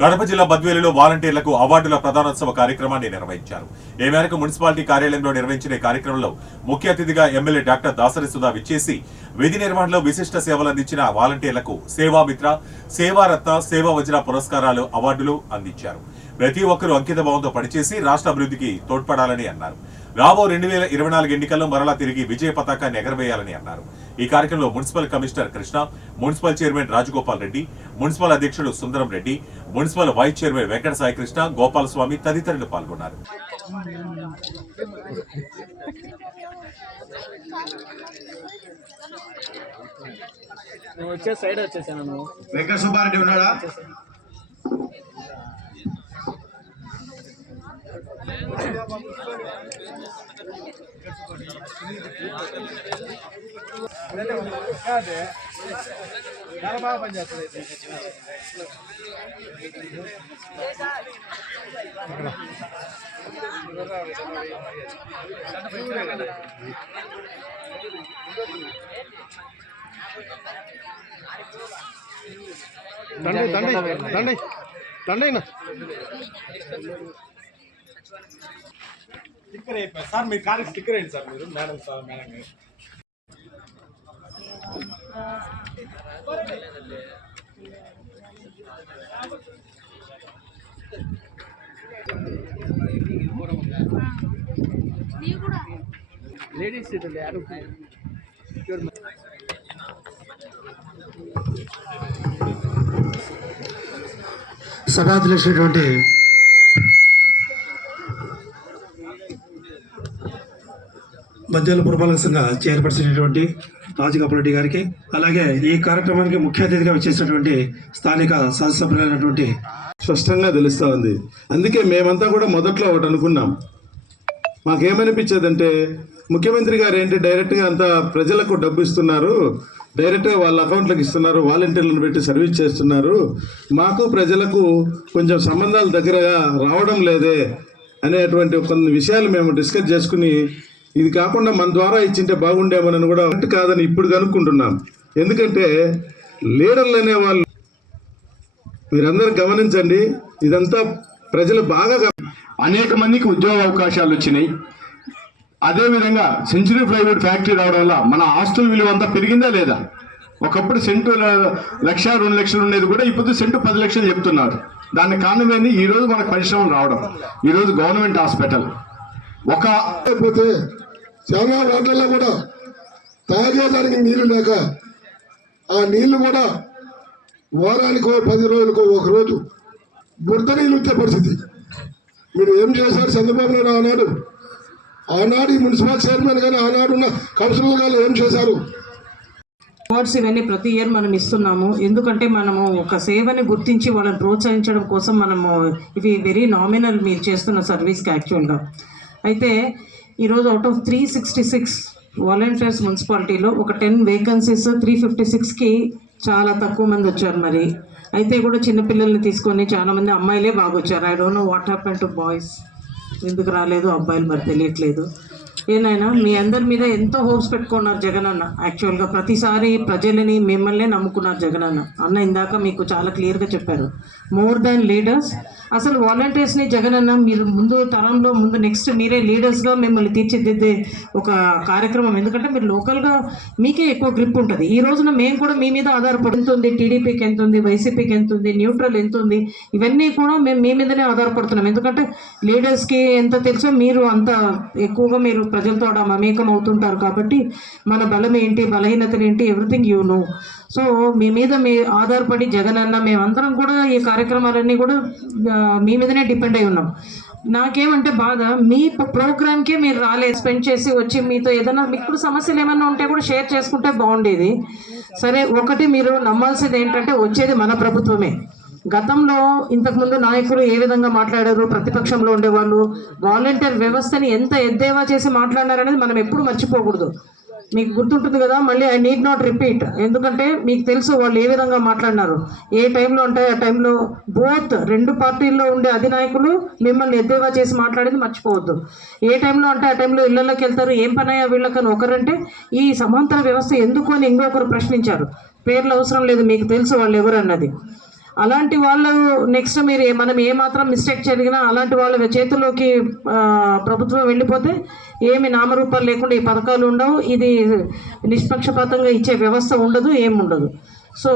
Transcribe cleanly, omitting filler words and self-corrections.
కడప జిల్లా బద్వేలులో వాలంటీర్లకు అవార్డుల ప్రదానోత్సవ కార్యక్రమాన్ని నిర్వహించారు. ఈ మేరకు మున్సిపాలిటీ కార్యాలయంలో నిర్వహించిన కార్యక్రమంలో ముఖ్య అతిథిగా ఎమ్మెల్యే డాక్టర్ దాసరి సుధా విచ్చేసి విధి నిర్వహణలో విశిష్ట సేవలందించిన వాలంటీర్లకు సేవామిత్ర, సేవారత్న, సేవా వజ్ర పురస్కారాలు, అవార్డులు అందించారు. ప్రతి ఒక్కరూ అంకిత భావంతో పనిచేసి రాష్ట్ర అభివృద్ధికి తోడ్పడాలని అన్నారు. రాబో 2024 ఎన్నికల్లో మరలా తిరిగి విజయ పతాకాన్ని ఎగరవేయాలని అన్నారు. ఈ కార్యక్రమంలో municipal commissioner Krishna, municipal chairman Rajagopal Reddy, municipal అధ్యక్షుడు Sundaram Reddy, municipal vice chairman Venkata Sai Krishna, Gopalaswamy తదితరులు పాల్గొన్నారు. వెంకట సుబ్బారెడ్డి ఉన్నాడా? బాగా పనిచేస్తుంది. స్టిక్కర్ అయిపోయి సార్, మీ కారు స్టిక్కర్ అయింది సార్. మీరు మేడం సార్, మేడం గారు లేడీస్ సభాధ్యక్షుడైనటువంటి బద్వేలు పురపాలక సంఘ చైర్పర్సన్ అయినటువంటి రాజగోపాల్ రెడ్డి గారికి, అలాగే ఈ కార్యక్రమానికి ముఖ్య అతిథిగా వచ్చేసినటువంటి స్థానిక శాసనసభ్యులైనటువంటి స్పష్టంగా తెలుస్తూ ఉంది. అందుకే మేమంతా కూడా మొదట్లో ఒకటి అనుకున్నాం. మాకేమనిపించేదంటే ముఖ్యమంత్రి గారు ఏంటి డైరెక్ట్గా అంతా ప్రజలకు డబ్బు ఇస్తున్నారు, డైరెక్ట్గా వాళ్ళ అకౌంట్లకు ఇస్తున్నారు, వాలంటీర్లను పెట్టి సర్వీస్ చేస్తున్నారు, మాకు ప్రజలకు కొంచెం సంబంధాలు దగ్గరగా రావడం లేదే అనేటువంటి కొన్ని విషయాలు మేము డిస్కస్ చేసుకుని, ఇది కాకుండా మన ద్వారా ఇచ్చింటే బాగుండేమోనని కూడా కాదని ఇప్పుడు కనుక్కుంటున్నాం. ఎందుకంటే లీడర్లు అనేవాళ్ళు మీరందరూ గమనించండి, ఇదంతా ప్రజలు బాగా అనేక మందికి ఉద్యోగ అవకాశాలు వచ్చినాయి. అదేవిధంగా సెంచరీ ప్లైవుడ్ ఫ్యాక్టరీ రావడం వల్ల మన ఆస్తుల విలువ అంతా పెరిగిందా లేదా? ఒకప్పుడు సెంటు 1,00,000, 2 లక్షలు ఉండేది కూడా ఇప్పుడు సెంటు 10 లక్షలు చెప్తున్నారు. దానికి కారణం ఏంది? ఈరోజు మనకు పరిశ్రమలు రావడం, ఈరోజు గవర్నమెంట్ హాస్పిటల్ ఒక అయిపోతే చాలా వార్డుల్లో కూడా తాగేదానికి నీళ్లు లేక ఆ నీళ్లు కూడా వారానికో 10 రోజులకో ఒక రోజు బురద నీళ్ళు వచ్చే పరిస్థితి. మీరు ఏం చేశారు చంద్రబాబు నాయుడు ఆనాడు ఈ మున్సిపల్ చైర్మన్ కానీ ఆనాడున్న కౌన్సిలర్ గారు ఏం చేశారు? అవార్డ్స్ ఇవన్నీ ప్రతి ఇయర్ మనం ఇస్తున్నాము. ఎందుకంటే మనము ఒక సేవని గుర్తించి వాళ్ళని ప్రోత్సహించడం కోసం మనము ఇవి వెరీ నామినల్ మీరు చేస్తున్న సర్వీస్కి యాక్చువల్గా. అయితే ఈరోజు అవుట్ ఆఫ్ 366 వాలంటీర్స్ మున్సిపాలిటీలో ఒక 10 వేకెన్సీస్ 356కి చాలా తక్కువ మంది వచ్చారు. మరి అయితే కూడా చిన్నపిల్లల్ని తీసుకొని చాలామంది అమ్మాయిలే బాగా వచ్చారు. I don't know what happen to boys, ఎందుకు రాలేదు అబ్బాయిలు మరి తెలియట్లేదు. ఏనాయనా మీ అందరి మీద ఎంతో హోప్స్ పెట్టుకున్నారు జగన్ అన్న. యాక్చువల్గా ప్రతిసారి ప్రజలని మిమ్మల్నే నమ్ముకున్నారు జగన్ అన్న. ఇందాక మీకు చాలా క్లియర్గా చెప్పారు, మోర్ దాన్ లీడర్స్. అసలు వాలంటీర్స్ని జగన్ అన్న మీరు ముందు తరంలో నెక్స్ట్ మీరే లీడర్స్గా మిమ్మల్ని తీర్చిదిద్దే ఒక కార్యక్రమం. ఎందుకంటే మీరు లోకల్గా మీకే ఎక్కువ గ్రిప్ ఉంటుంది. ఈ రోజున మేము కూడా మీ మీద ఆధారపడి ఎంత ఉంది, టీడీపీకి ఎంత ఉంది, వైసీపీకి ఎంత ఉంది, న్యూట్రల్ ఎంత ఉంది, ఇవన్నీ కూడా మేము మీ మీదనే ఆధారపడుతున్నాం. ఎందుకంటే లీడర్స్కి ఎంత తెలుసో మీరు అంత ఎక్కువగా మీరు ప్రజలతో మమేకం అవుతుంటారు. కాబట్టి మన బలం ఏంటి, బలహీనతలు ఏంటి, ఎవ్రీథింగ్ యూ నో. సో మీ మీద ఆధారపడి జగన్ అన్న మేమందరం కూడా ఈ కార్యక్రమాలన్నీ కూడా మీ మీదనే డిపెండ్ అయి ఉన్నాం. నాకేమంటే బాధ, మీ ప్రోగ్రామ్కే మీరు రాలేదు, స్పెండ్ చేసి వచ్చి మీతో ఏదైనా మీకు సమస్యలు ఏమైనా ఉంటే కూడా షేర్ చేసుకుంటే బాగుండేది. సరే, ఒకటి మీరు నమ్మాల్సింది ఏంటంటే వచ్చేది మన ప్రభుత్వమే. గతంలో ఇంతకుముందు నాయకులు ఏ విధంగా మాట్లాడారు, ప్రతిపక్షంలో ఉండేవాళ్ళు వాలంటీర్ వ్యవస్థని ఎంత ఎద్దేవా చేసి మాట్లాడారనేది మనం ఎప్పుడు మర్చిపోకూడదు. మీకు గుర్తుంటుంది కదా, మళ్ళీ ఐ నీడ్ నాట్ రిపీట్. ఎందుకంటే మీకు తెలుసు వాళ్ళు ఏ విధంగా మాట్లాడినారు, ఏ టైంలో అంటే ఆ టైంలో బోత్ 2 పార్టీల్లో ఉండే అధినాయకులు మిమ్మల్ని ఎద్దేవా చేసి మాట్లాడేది మర్చిపోవద్దు. ఏ టైంలో అంటే ఆ టైంలో ఇళ్లలోకి వెళ్తారు, ఏం పనయ్యా వీళ్ళకని ఒకరంటే ఈ సమాంతర వ్యవస్థ ఎందుకు అని ఇంకొకరు ప్రశ్నించారు. పేర్లు అవసరం లేదు, మీకు తెలుసు వాళ్ళు ఎవరు అన్నది. అలాంటి వాళ్ళు నెక్స్ట్ మీరు మనం ఏమాత్రం మిస్టేక్ జరిగినా అలాంటి వాళ్ళ చేతుల్లోకి ప్రభుత్వం వెళ్ళిపోతే ఏమి నామరూపాలు లేకుండా ఈ పథకాలు ఉండవు, ఇది నిష్పక్షపాతంగా ఇచ్చే వ్యవస్థ ఉండదు, ఏముండదు. సో